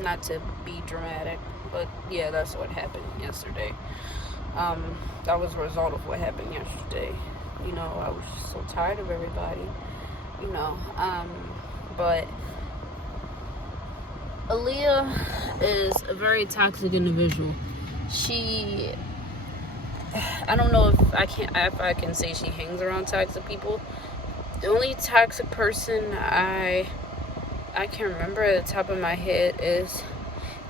Not to be dramatic, but yeah, that's what happened yesterday. That was a result of what happened yesterday. I was just so tired of everybody. You know, but Aaliyah is a very toxic individual. She, I don't know if I can say she hangs around toxic people. The only toxic person I can remember at the top of my head is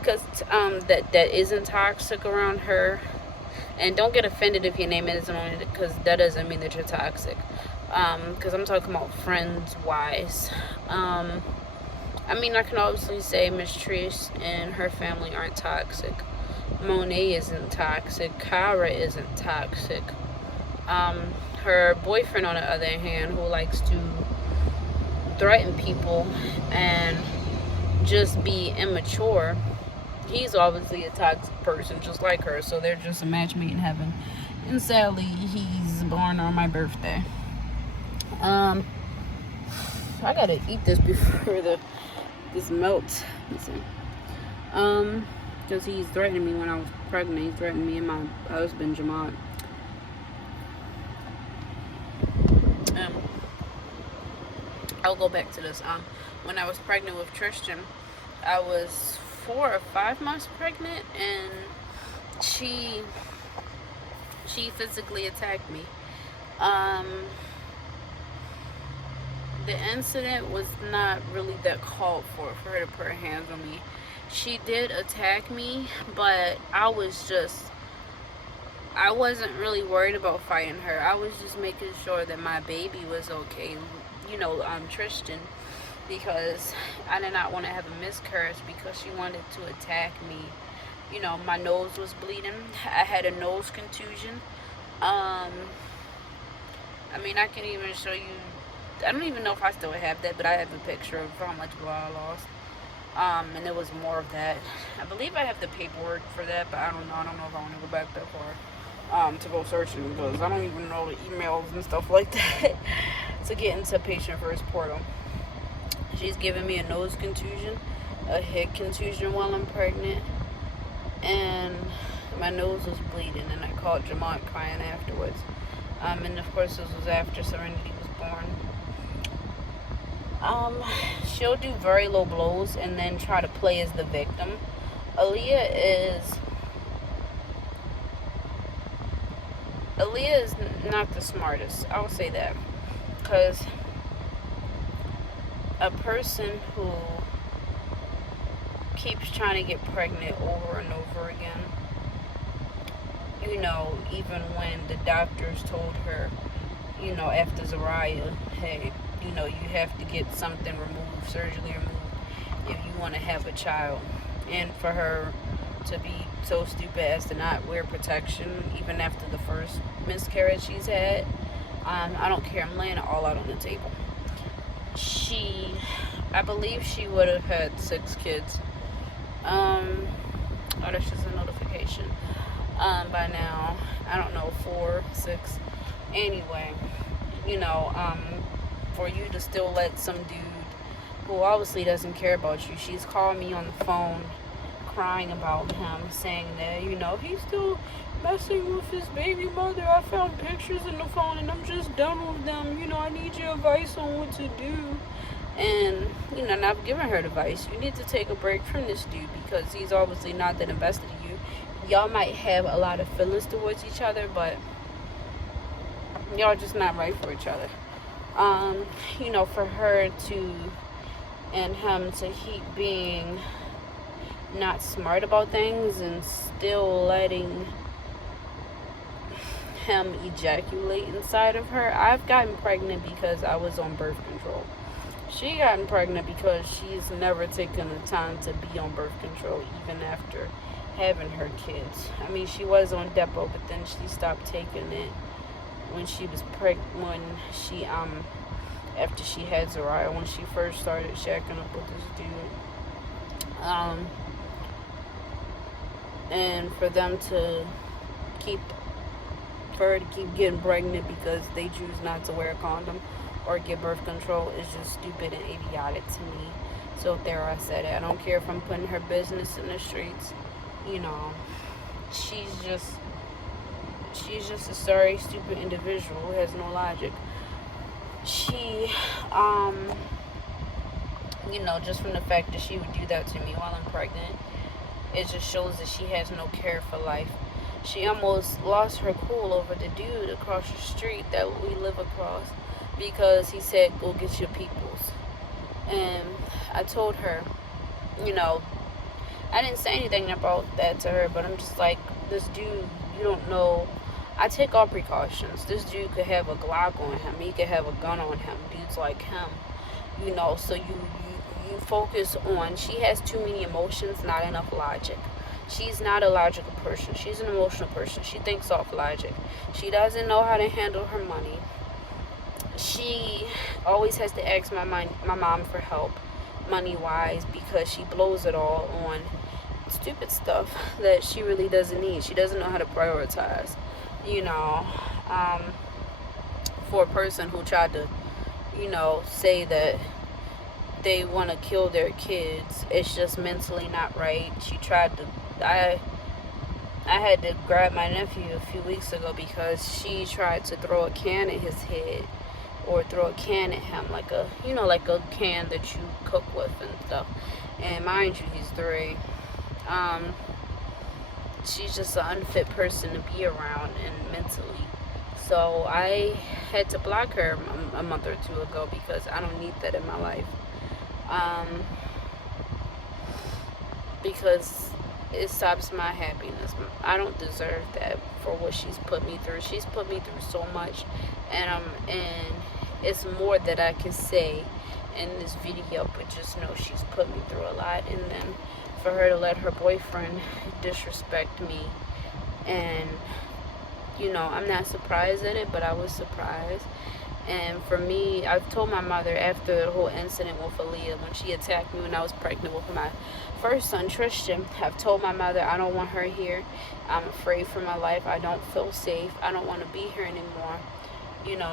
because that isn't toxic around her. And don't get offended if your name isn't on it, because that doesn't mean that you're toxic. Because I'm talking about friends wise. I can obviously say Miss Trish and her family aren't toxic. Monet isn't toxic. Kyra isn't toxic. Her boyfriend, on the other hand, who likes to threaten people and just be immature, he's obviously a toxic person just like her. So they're just a match made in heaven. And sadly, he's born on my birthday. I gotta eat this before this melts. Listen. Because he's threatening me when I was pregnant. He threatened me and my husband, Jamad. I'll go back to this. When I was pregnant with Tristan, I was 4 or 5 months pregnant, and she physically attacked me. The incident was not really that called for her to put her hands on me. She did attack me, but I wasn't really worried about fighting her. I was just making sure that my baby was okay. Tristan, because I did not want to have a miscarriage because she wanted to attack me. My nose was bleeding. I had a nose contusion. I can even show you. I don't even know if I still have that, but I have a picture of how much blood I lost. And there was more of that. I believe I have the paperwork for that, but I don't know. I don't know if I want to go back that far to go searching, because I don't even know the emails and stuff like that to get into Patient First portal. She's giving me a nose contusion, a head contusion while I'm pregnant, and my nose was bleeding, and I called Jamont crying afterwards. And of course this was after Serenity was born. She'll do very low blows and then try to play as the victim. Aaliyah is not the smartest. I will say that, because a person who keeps trying to get pregnant over and over again, even when the doctors told her, after Zariah, hey, you have to get something removed, surgically removed, if you want to have a child. And for her to be so stupid as to not wear protection, even after the first miscarriage she's had, I don't care. I'm laying it all out on the table. I believe she would have had 6 kids. Oh, that's just a notification. By now, I don't know, 4, 6. Anyway, for you to still let some dude who obviously doesn't care about you, she's called me on the phone crying about him, saying that, he's still messing with his baby mother. I found pictures in the phone and I'm just done with them. I need your advice on what to do. And, and I've given her advice. You need to take a break from this dude, because he's obviously not that invested in you. Y'all might have a lot of feelings towards each other, but y'all just not right for each other. For her to and him to keep being not smart about things and still letting him ejaculate inside of her. I've gotten pregnant because I was on birth control. She gotten pregnant because she's never taken the time to be on birth control, even after having her kids. She was on Depo, but then she stopped taking it when she was after she had Zariah, when she first started shacking up with this dude. And for her to keep getting pregnant because they choose not to wear a condom or get birth control is just stupid and idiotic to me. So there, I said it. I don't care if I'm putting her business in the streets. You know, she's just a sorry, stupid individual who has no logic. She, just from the fact that she would do that to me while I'm pregnant, it just shows that she has no care for life. She almost lost her cool over the dude across the street that we live across because he said, go get your peoples. And I told her, I didn't say anything about that to her, but I'm just like, this dude, you don't know. I take all precautions. This dude could have a Glock on him. He could have a gun on him. Dudes like him, so you focus on, she has too many emotions, not enough logic. She's not a logical person. She's an emotional person. She thinks off logic. She doesn't know how to handle her money. She always has to ask my mom for help, money-wise, because she blows it all on stupid stuff that she really doesn't need. She doesn't know how to prioritize. For a person who tried to, say that they want to kill their kids, it's just mentally not right. She tried to, I had to grab my nephew a few weeks ago because she tried to throw a can at his head, or throw a can at him, like a can that you cook with and stuff. And mind you, he's 3. She's just an unfit person to be around and mentally. So I had to block her a month or 2 ago because I don't need that in my life. Because it stops my happiness. I don't deserve that for what she's put me through. She's put me through so much, and it's more that I can say in this video, but just know she's put me through a lot. And then for her to let her boyfriend disrespect me, and I'm not surprised at it, but I was surprised. And for me, I've told my mother after the whole incident with Aaliyah, when she attacked me when I was pregnant with my first son, Tristan, I've told my mother I don't want her here. I'm afraid for my life. I don't feel safe. I don't want to be here anymore.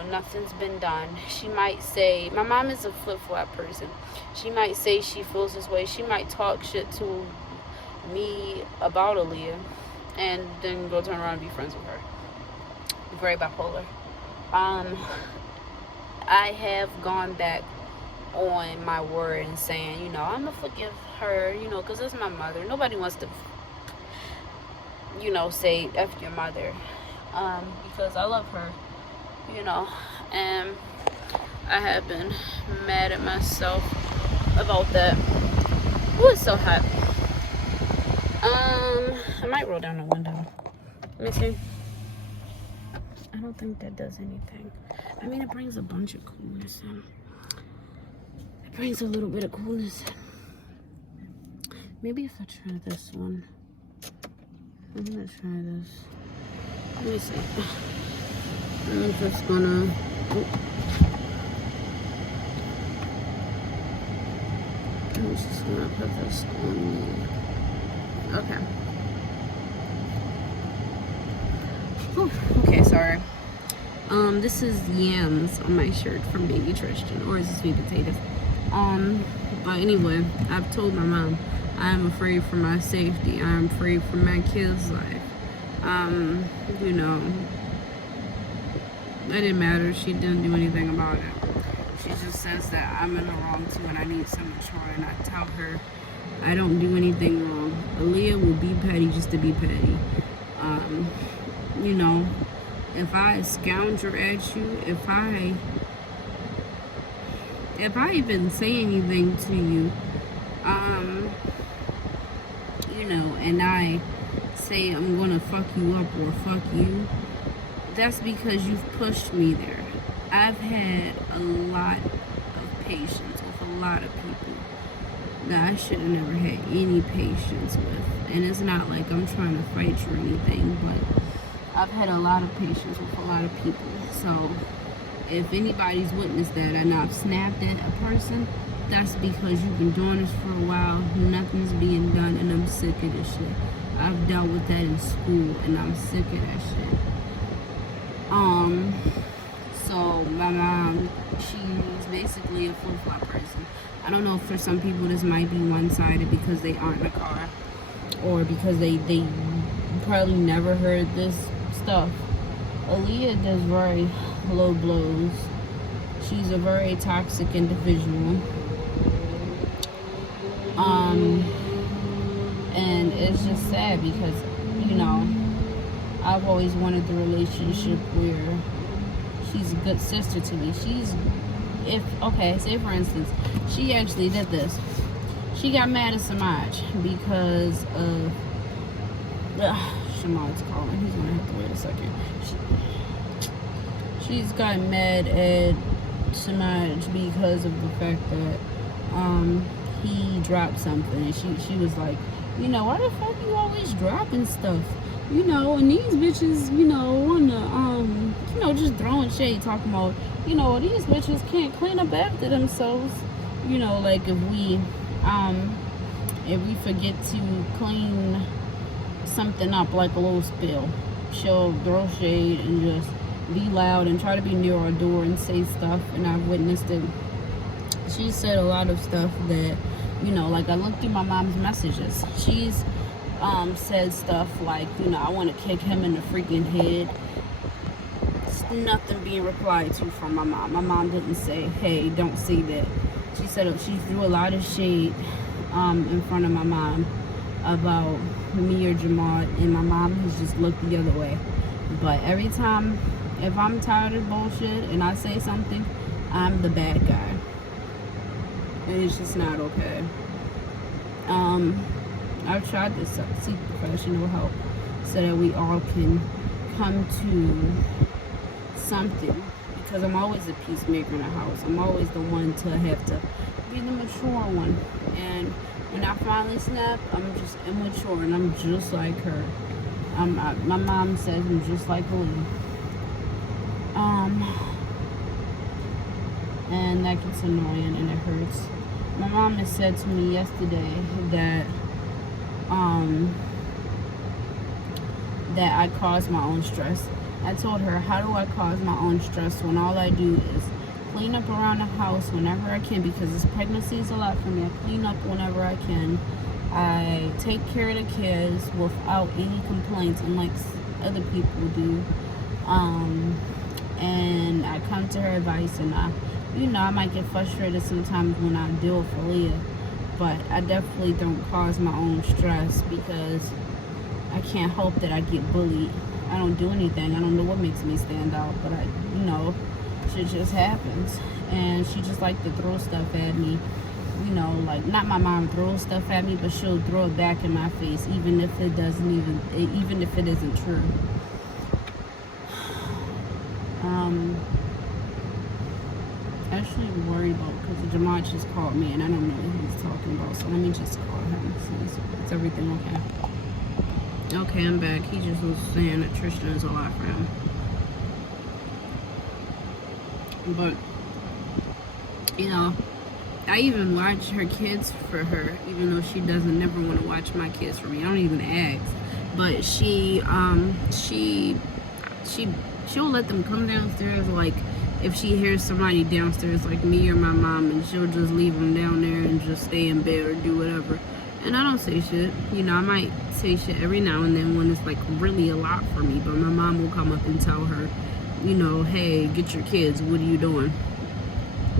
Nothing's been done. She might say, my mom is a flip-flop person. She might say she feels this way. She might talk shit to me about Aaliyah and then go turn around and be friends with her. Very bipolar. I have gone back on my word and saying, I'm going to forgive her, because it's my mother. Nobody wants to, say F your mother, because I love her, and I have been mad at myself about that. Oh, it's so hot. I might roll down the window. Let me see. I don't think that does anything. I mean, it brings a bunch of coolness in. It brings a little bit of coolness in. Maybe if I try this one. I'm gonna try this. Let me see. I'm just gonna... I'm just gonna put this on me. Okay. Oh, okay, sorry. This is yams on my shirt from Baby Tristan, or is it sweet potatoes? But anyway, I've told my mom I'm afraid for my safety. I'm afraid for my kids' life. It didn't matter. She didn't do anything about it. She just says that I'm in the wrong too, and I need some mature. And I tell her I don't do anything wrong. Aaliyah will be petty just to be petty. If I scoundrel at you, if I even say anything to you, and I say I'm gonna fuck you up or fuck you, that's because you've pushed me there. I've had a lot of patience with a lot of people that I should have never had any patience with. And it's not like I'm trying to fight you or anything, but I've had a lot of patience with a lot of people. So if anybody's witnessed that and I've snapped at a person, that's because you've been doing this for a while, nothing's being done, and I'm sick of this shit. I've dealt with that in school, and I'm sick of that shit. So my mom, she's basically a flip-flop person. I don't know if for some people this might be one-sided because they aren't in a car, or because they probably never heard this stuff. Aaliyah does very low blows. She's a very toxic individual. And it's just sad because, you know, I've always wanted the relationship where she's a good sister to me. Say for instance, she actually did this. She got mad at Samaj because of, Shamad's calling. He's gonna have to wait a second. She's got mad at Samaj because of the fact that he dropped something, and she was like, you know, why the fuck you always dropping stuff? You know, and these bitches, you know, wanna you know, just throwing shade, talking about, you know, these bitches can't clean up after themselves. You know, like if we forget to clean something up, like a little spill, she'll throw shade and just be loud and try to be near our door and say stuff, and I've witnessed it. She said a lot of stuff that, you know, like I looked through my mom's messages. She's said stuff like, you know, I want to kick him in the freaking head. It's nothing being replied to from my mom. My mom didn't say, hey, don't say that. She said she threw a lot of shade in front of my mom about me or Jamal, and my mom has just looked the other way. But every time, if I'm tired of bullshit and I say something, I'm the bad guy. And it's just not okay. I've tried to seek professional help so that we all can come to something, because I'm always a peacemaker in the house. I'm always the one to have to be the mature one. And when I finally snap, I'm just immature, and I'm just like her. My mom says I'm just like Aaliyah. And that gets annoying and it hurts. My mom has said to me yesterday that that I cause my own stress. I told her, how do I cause my own stress when all I do is clean up around the house whenever I can, because this pregnancy is a lot for me. I clean up whenever I can. I take care of the kids without any complaints, unlike other people do. And I come to her advice, and I might get frustrated sometimes when I deal with Aaliyah, but I definitely don't cause my own stress because I can't help that I get bullied. I don't do anything. I don't know what makes me stand out, but shit just happens. And she just like to throw stuff at me. You know, like, not my mom throws stuff at me, but she'll throw it back in my face, even if it isn't true. Actually worried about, because Jamal just called me and I don't know what he's talking about, so let me just call him. Is everything okay? Okay, I'm back. He just was saying that Tristan is a lot for him. But, you know, I even watch her kids for her, even though she doesn't never want to watch my kids for me. I don't even ask. But she'll let them come downstairs, like, if she hears somebody downstairs, like me or my mom, and she'll just leave them down there and just stay in bed or do whatever. And I don't say shit. You know, I might say shit every now and then when it's, like, really a lot for me. But my mom will come up and tell her, you know, hey, get your kids. What are you doing?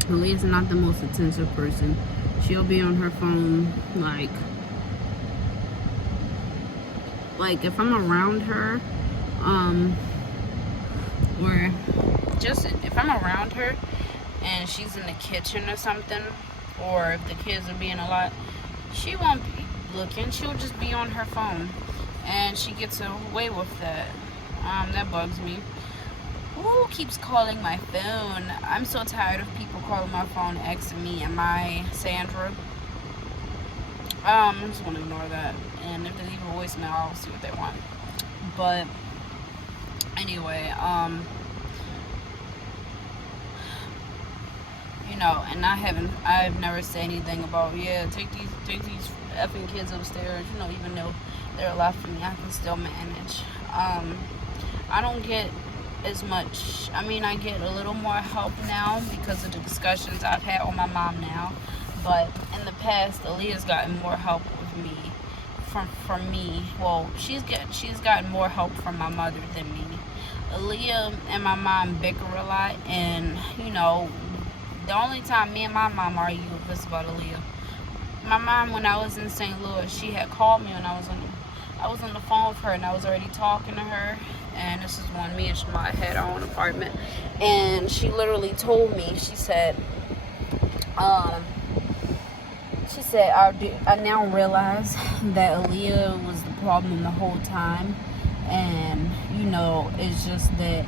Aaliyah's not the most attentive person. She'll be on her phone, like if I'm around her, or just if I'm around her and she's in the kitchen or something, or if the kids are being a lot, she won't be looking. She'll just be on her phone, and she gets away with that. That bugs me. Who keeps calling my phone? I'm so tired of people calling my phone, asking me, am I Sandra? I'm just gonna ignore that, and if they leave a voicemail, I'll see what they want. But anyway, you know, and I've never said anything about, yeah, take these effing kids upstairs. You know, even though they're a lot for me, I can still manage. I don't get as much. I mean, I get a little more help now because of the discussions I've had with my mom now. But in the past, Aaliyah's gotten more help with me from me. Well, she's gotten more help from my mother than me. Aaliyah and my mom bicker a lot, and the only time me and my mom argue was about Aaliyah. My mom, when I was in St. Louis, she had called me when I was on the phone with her, and I was already talking to her. And this is when me and Shemai had our own apartment, and she literally told me, she said, I now realize that Aaliyah was the problem the whole time, and it's just that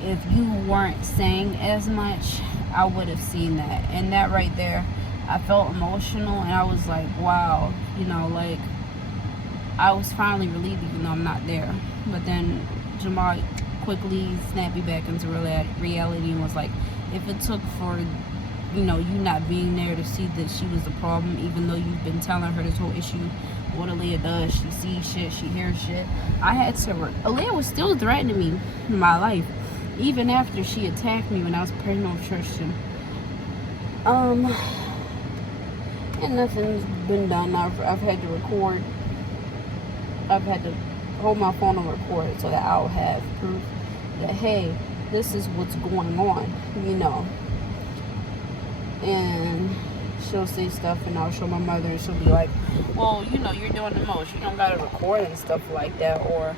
if you weren't saying as much, I would have seen that. And that right there, I felt emotional, and I was like, wow, like, I was finally relieved, even though I'm not there. But then Jamal quickly snapped me back into reality and was like, if it took for you not being there to see that she was the problem, even though you've been telling her this whole issue, what Aaliyah does, she sees shit, she hears shit, I had to Aaliyah was still threatening me in my life, even after she attacked me when I was pregnant with Tristan. And nothing's been done. I've had to record. I've had to hold my phone and record it so that I'll have proof that, hey, this is what's going on, And she'll say stuff, and I'll show my mother, and she'll be like, well, you're doing the most. You don't gotta record and stuff like that. Or,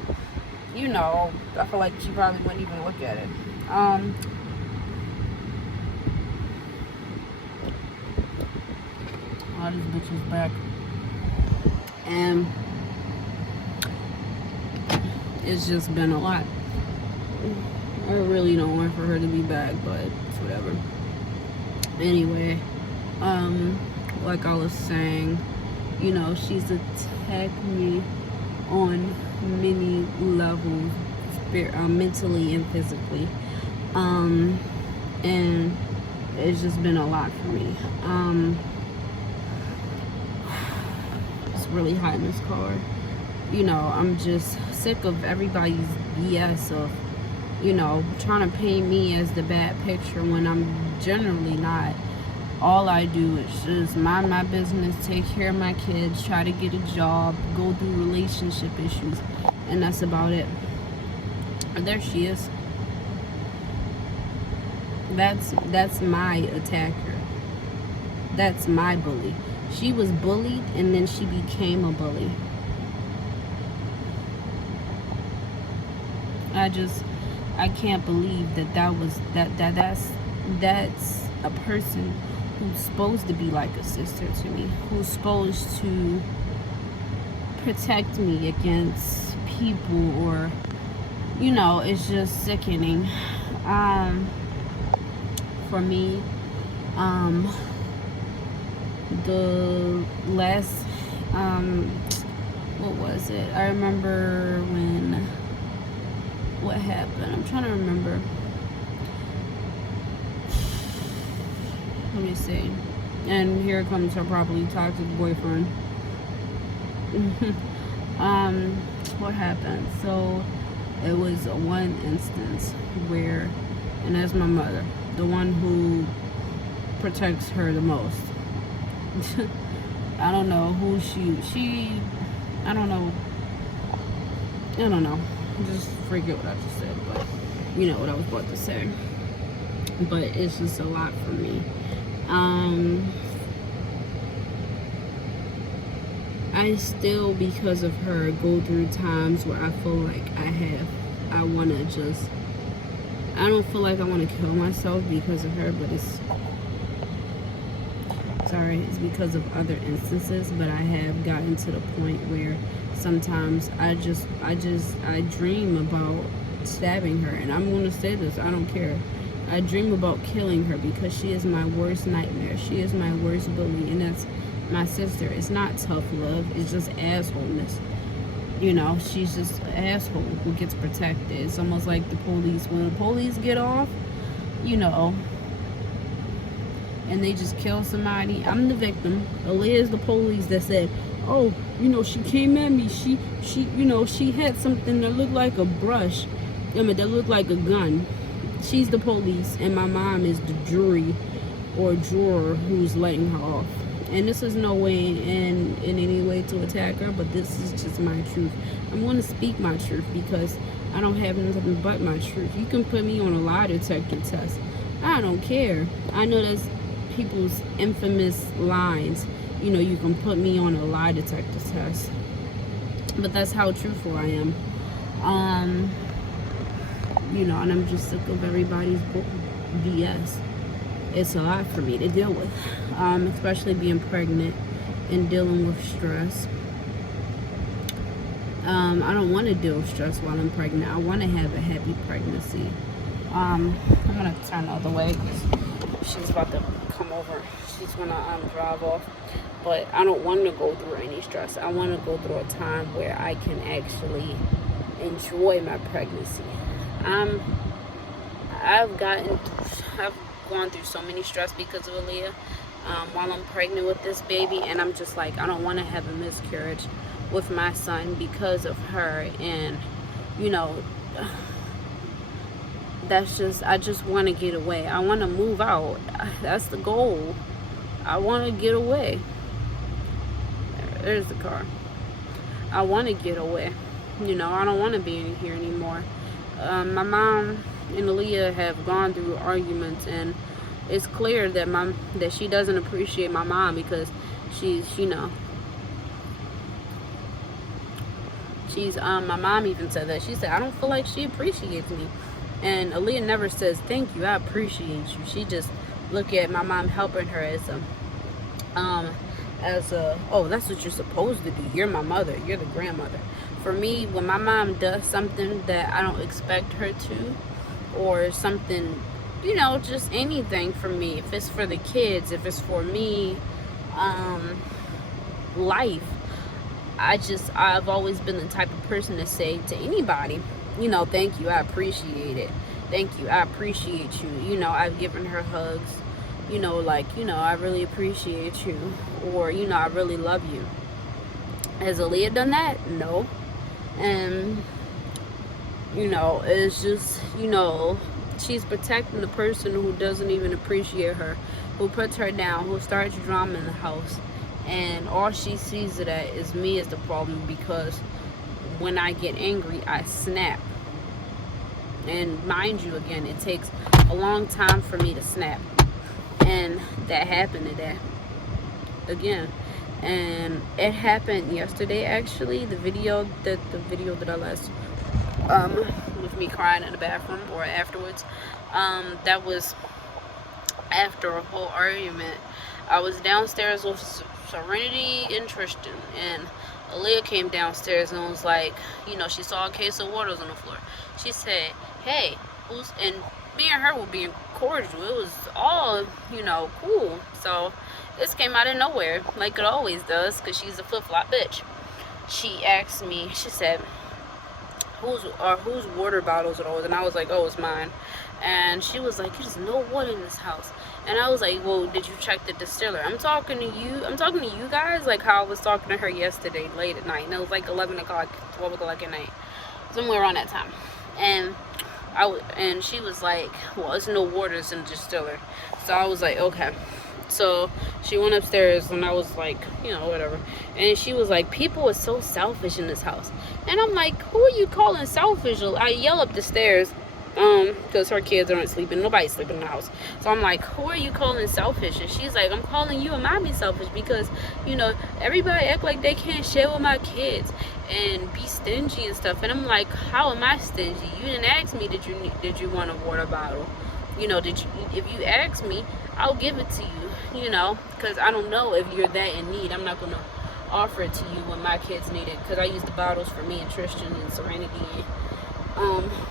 I feel like she probably wouldn't even look at it. Oh, this bitch is back. And it's just been a lot. I really don't want for her to be back, but it's whatever. Anyway, like I was saying, she's attacked me on many levels, mentally and physically. And it's just been a lot for me. It's really hot in this car. I'm just sick of everybody's BS of, trying to paint me as the bad picture when I'm generally not. All I do is just mind my business, take care of my kids, try to get a job, go through relationship issues, and that's about it. There she is. That's my attacker. That's my bully. She was bullied, and then she became a bully. I can't believe that's a person who's supposed to be like a sister to me, who's supposed to protect me against people, or it's just sickening. For me, the last what was it? I remember what happened. I'm trying to remember. Let me see. And here comes her probably toxic boyfriend. What happened? So it was one instance where, and that's my mother, the one who protects her the most. I don't know who I don't know. Just forget what I just said, but you know what I was about to say. But it's just a lot for me. I still, because of her, go through times where I feel like I don't feel like I want to kill myself because of her, but it's because of other instances. But I have gotten to the point where sometimes I dream about stabbing her, and I'm going to say this, I don't care. I dream about killing her because she is my worst nightmare. She is my worst bully, and that's my sister. It's not tough love, it's just assholeness. She's just an asshole who gets protected. It's almost like the police. When the police get off, and they just kill somebody, I'm the victim. Aaliyah is the police that said, oh, she came at me. She had something that looked like a brush. That looked like a gun. She's the police, and my mom is the jury or juror who's letting her off. And this is no way in any way to attack her, but this is just my truth. I'm going to speak my truth because I don't have nothing but my truth. You can put me on a lie detector test. I don't care. I know that's people's infamous lines. You know, you can put me on a lie detector test. But that's how truthful I am. You know, and I'm just sick of everybody's BS. It's a lot for me to deal with, especially being pregnant and dealing with stress. I don't want to deal with stress while I'm pregnant. I want to have a happy pregnancy. I'm going to turn the other way because she's about to come over. She's going to drive off. But I don't want to go through any stress. I want to go through a time where I can actually enjoy my pregnancy. I've gone through so many stress because of Aaliyah while I'm pregnant with this baby, and I'm just like, I don't want to have a miscarriage with my son because of her. And you know, I just want to get away. I want to move out. That's the goal. I want to get away. There's the car. I want to get away. You know, I don't want to be in here anymore. My mom and Aaliyah have gone through arguments, and it's clear that she doesn't appreciate my mom because she's, you know, my mom even said that. She said, I don't feel like she appreciates me. And Aaliyah never says, thank you, I appreciate you. She just look at my mom helping her as oh, that's what you're supposed to do. You're my mother. You're the grandmother. For me, when my mom does something that I don't expect her to, or something, you know, just anything for me, if it's for the kids, if it's for me, life, I've always been the type of person to say to anybody, you know, thank you, I appreciate it. Thank you, I appreciate you. You know, I've given her hugs, you know, like, you know, I really appreciate you, or, you know, I really love you. Has Aaliyah done that? No. And, you know, it's just, you know, she's protecting the person who doesn't even appreciate her, who puts her down, who starts drama in the house. And all she sees it at is me as the problem, because when I get angry, I snap. And mind you, again, it takes a long time for me to snap. And that happened today. Again. And it happened yesterday, actually. The video that I last with me crying in the bathroom, or afterwards, that was after a whole argument. I was downstairs with Serenity and Tristan, and Aaliyah came downstairs and was like, you know, she saw a case of waters on the floor. She said, hey, who's, and me and her were being cordial. It was all, you know, cool. So this came out of nowhere, like it always does, because she's a flip-flop bitch. She asked me, she said, whose water bottles are those? And I was like, oh, it's mine. And she was like, there's no water in this house. And I was like, well, did you check the distiller? I'm talking to you guys, like how I was talking to her yesterday late at night. And it was like 11 o'clock, 12 o'clock at night, somewhere around that time. And she was like, well, there's no waters in the distiller. So I was like, okay. So she went upstairs, and I was like, you know, whatever. And she was like, people are so selfish in this house. And I'm like, who are you calling selfish? I yell up the stairs, because her kids aren't sleeping. Nobody's sleeping in the house. So I'm like, who are you calling selfish? And she's like, I'm calling you and mommy selfish because, you know, everybody act like they can't share with my kids and be stingy and stuff. And I'm like, how am I stingy? You didn't ask me, did you want a water bottle? You know, if you ask me, I'll give it to you, you know, because I don't know if you're that in need. I'm not going to offer it to you when my kids need it, because I use the bottles for me and Tristan and Serenity,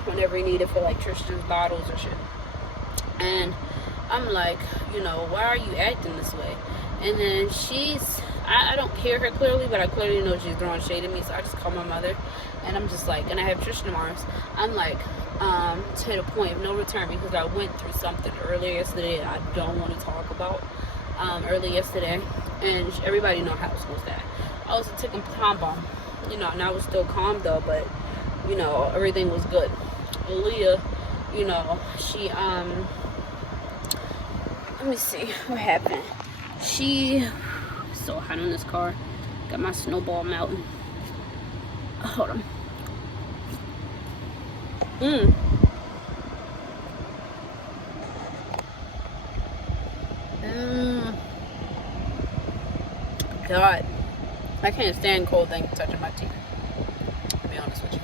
whenever you need it for, like, Tristan's bottles or shit. And I'm like, you know, why are you acting this way? And then I don't hear her clearly, but I clearly know she's throwing shade at me, so I just call my mother, and I'm just like, and I have Tristan arms. I'm like, to the point of no return, because I went through something earlier yesterday that I don't want to talk about, early yesterday, and everybody know how it goes that. I was taking Tom bomb, you know, and I was still calm though, but, you know, everything was good. Aaliyah, you know, she, let me see what happened. She so hot in this car. Got my snowball melting. Hold on. God, I can't stand cold things touching my teeth, to be honest with you.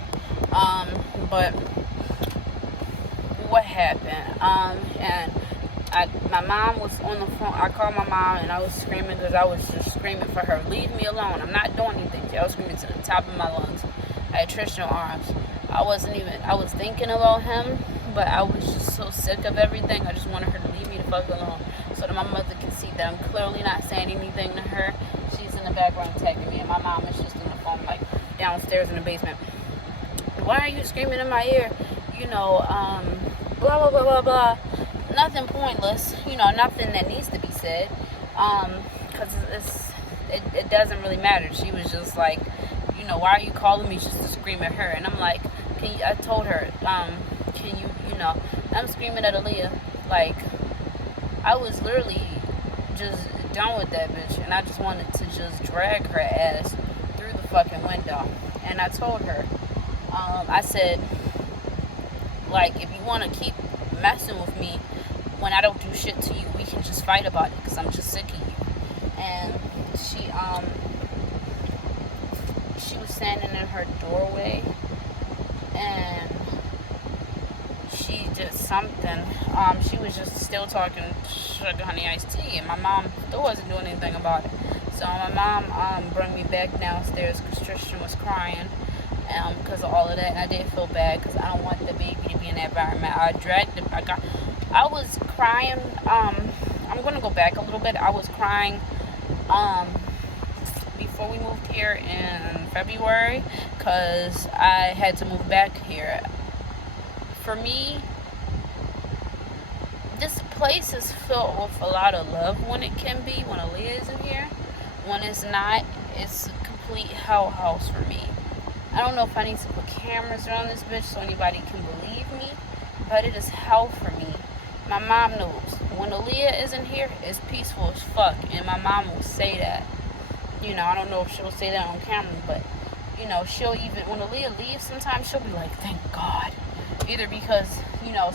But what happened? And my mom was on the phone. I called my mom and I was screaming because I was just screaming for her. Leave me alone. I'm not doing anything. I was screaming to the top of my lungs. I had Tristan in arms. I was thinking about him, but I was just so sick of everything. I just wanted her to leave me the fuck alone so that my mother can see that I'm clearly not saying anything to her. She's in the background texting me, and my mom is just on the phone, like, downstairs in the basement. Why are you screaming in my ear? Blah, blah, blah, blah, blah. Nothing pointless, nothing that needs to be said, because it doesn't really matter. She was just like, why are you calling me just to scream at her? And I'm like, I told her, can you, I'm screaming at Aaliyah, like, I was literally just done with that bitch, and I just wanted to just drag her ass through the fucking window. And I told her, I said, like, if you want to keep messing with me when I don't do shit to you, we can just fight about it, because I'm just sick of you. And she was standing in her doorway, and she did something. She was just still talking sugar honey iced tea, and my mom still wasn't doing anything about it. So my mom brought me back downstairs because Tristan was crying because of all of that, and I did feel bad because I don't want the baby to be in that environment. I was crying. I'm gonna go back a little bit. I was crying before we moved here in February because I had to move back here. For me, this place is filled with a lot of love when it can be, when Aaliyah isn't here. When it's not, it's a complete hell house for me. I don't know if I need to put cameras around this bitch so anybody can believe me, but it is hell for me. My mom knows. When Aaliyah isn't here, it's peaceful as fuck, and my mom will say that. I don't know if she'll say that on camera, but, she'll even, when Aaliyah leaves, sometimes she'll be like, thank God. Either because,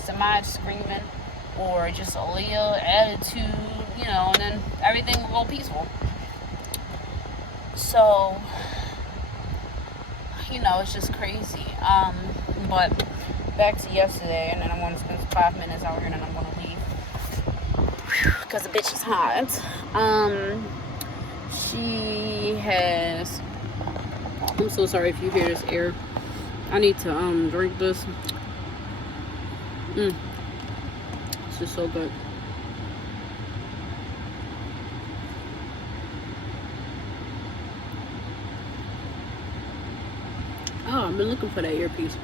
Samaj screaming, or just Aaliyah attitude, and then everything will go peaceful. So, it's just crazy. But back to yesterday, and then I'm going to spend 5 minutes out here, and then I'm going to leave. Because the bitch is hot. She has... I'm so sorry if you hear this air. I need to drink this. It's just so good. Oh, I've been looking for that earpiece.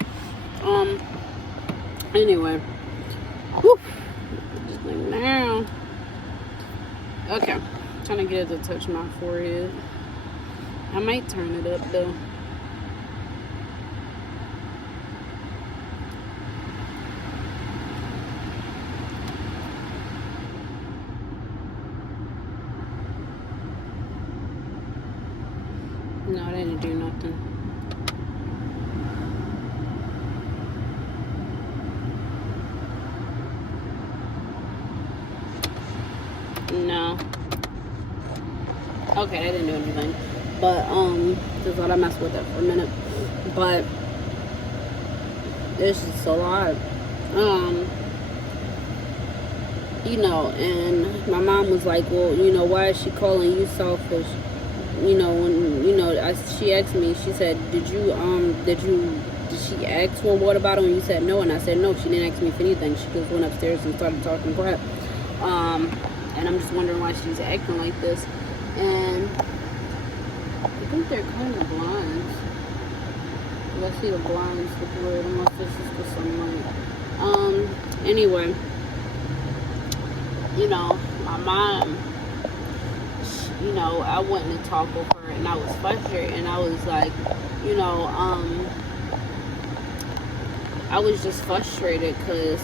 Anyway. Whew. Just like now. Okay. I'm trying to get it to touch my forehead. I might turn it up though. No, that didn't do nothing. No. Okay, that didn't do anything. But, just thought I messed with it for a minute. But, it's just a lot. And my mom was like, well, why is she calling you selfish? She asked me, she said, did she ask, well, what about it? And you said no, and I said no, she didn't ask me for anything. She just went upstairs and started talking crap. And I'm just wondering why she's acting like this. And I think they're cutting the blinds. I see the blinds look weird, unless this is the sunlight. Anyway, my mom, I went and talked with her, and I was frustrated, and I was like, I was just frustrated because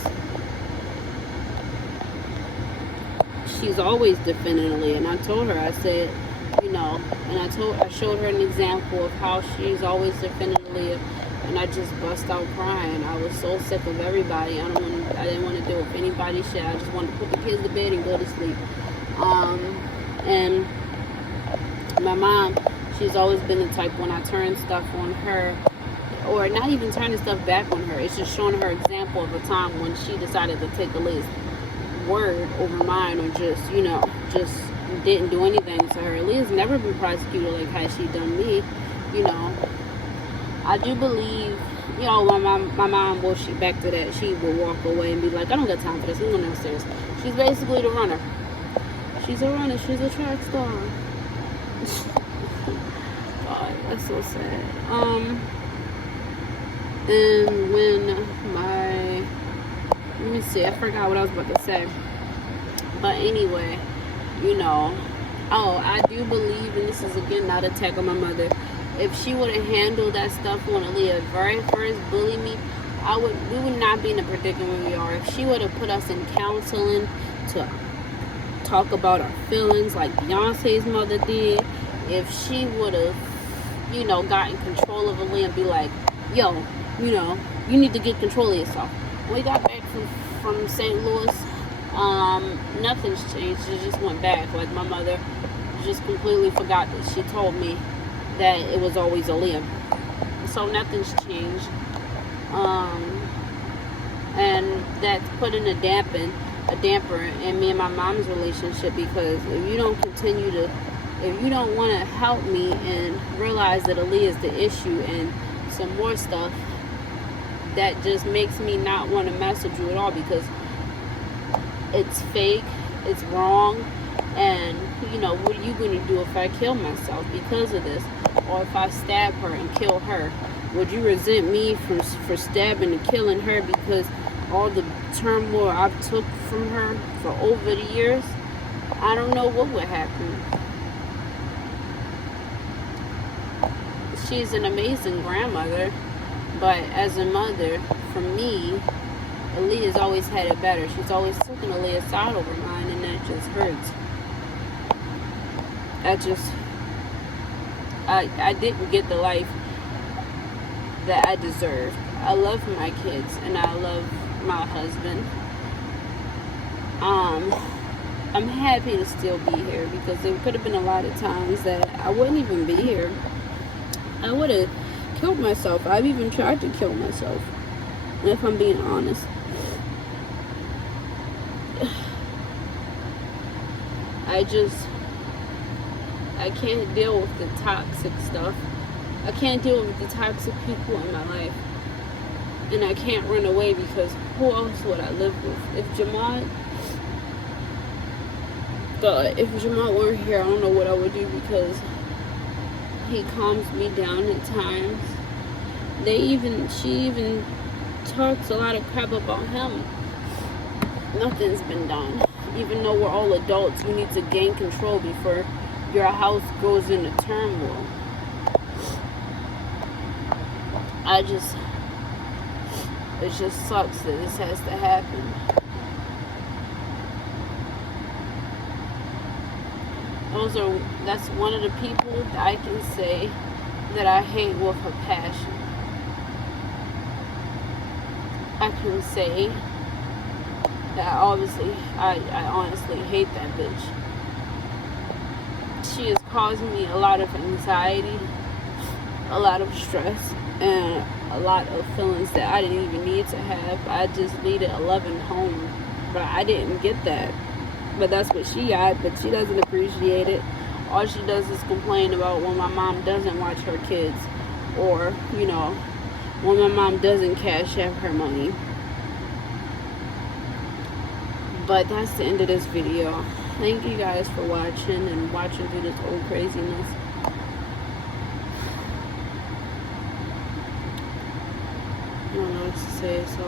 she's always defending Aaliyah, and I told her, I said, you know, and I showed her an example of how she's always defended Aaliyah, and I just bust out crying. I was so sick of everybody. I didn't want to deal with anybody's shit. I just wanted to put the kids to bed and go to sleep. And my mom, she's always been the type when I turn stuff on her, or not even turning stuff back on her, it's just showing her example of a time when she decided to take Aaliyah's word over mine, or just, you know, just didn't do anything to her. Aaliyah's never been prosecuted like how she done me, you know. I do believe, you know, my mom, well, she, back to that, she would walk away and be like, I don't got time for this, I'm going downstairs. She's basically the runner. She's a runner, she's a track star. God, that's so sad. And when let me see, I forgot what I was about to say. But anyway, you know, I do believe, and this is again not an attack on my mother, if she would have handled that stuff when Aaliyah very first bullied me, we would not be in the predicament we are. If she would have put us in counseling to talk about our feelings like Beyonce's mother did, if she would have, you know, gotten control of Aaliyah and be like, yo, you know, you need to get control of yourself. When we got back from St. Louis, nothing's changed. It just went back. Like, my mother just completely forgot that she told me that it was always Aaliyah. So nothing's changed. And that's putting a damper in me and my mom's relationship, because if you don't want to help me and realize that Aaliyah is the issue and some more stuff, that just makes me not want to mess with you at all, because it's fake, it's wrong, and, you know, what are you going to do if I kill myself because of this? Or if I stab her and kill her? Would you resent me for stabbing and killing her because all the turmoil I took from her for over the years? I don't know what would happen. She's an amazing grandmother, but as a mother, for me, Aaliyah's always had it better. She's always taken Aaliyah's side over mine, and that just hurts. I didn't get the life that I deserved. I love my kids, and I love my husband. I'm happy to still be here, because there could have been a lot of times that I wouldn't even be here. I would have killed myself. I've even tried to kill myself, if I'm being honest. I can't deal with the toxic stuff. I can't deal with the toxic people in my life. And I can't run away, because who else would I live with? If Jamal weren't here, I don't know what I would do, because he calms me down at times. She even talks a lot of crap about him. Nothing's been done. Even though we're all adults, you need to gain control before your house goes into turmoil. It just sucks that this has to happen. That's one of the people that I can say that I hate with a passion. I can say that obviously I honestly hate that bitch. She has caused me a lot of anxiety, a lot of stress, and a lot of feelings that I didn't even need to have. I just needed a loving home, but I didn't get that. But that's what she got, but she doesn't appreciate it. All she does is complain about when my mom doesn't watch her kids, or, you know, when my mom doesn't cash out her money. But that's the end of this video. Thank you guys for watching and watching through this old craziness. I don't know what to say, so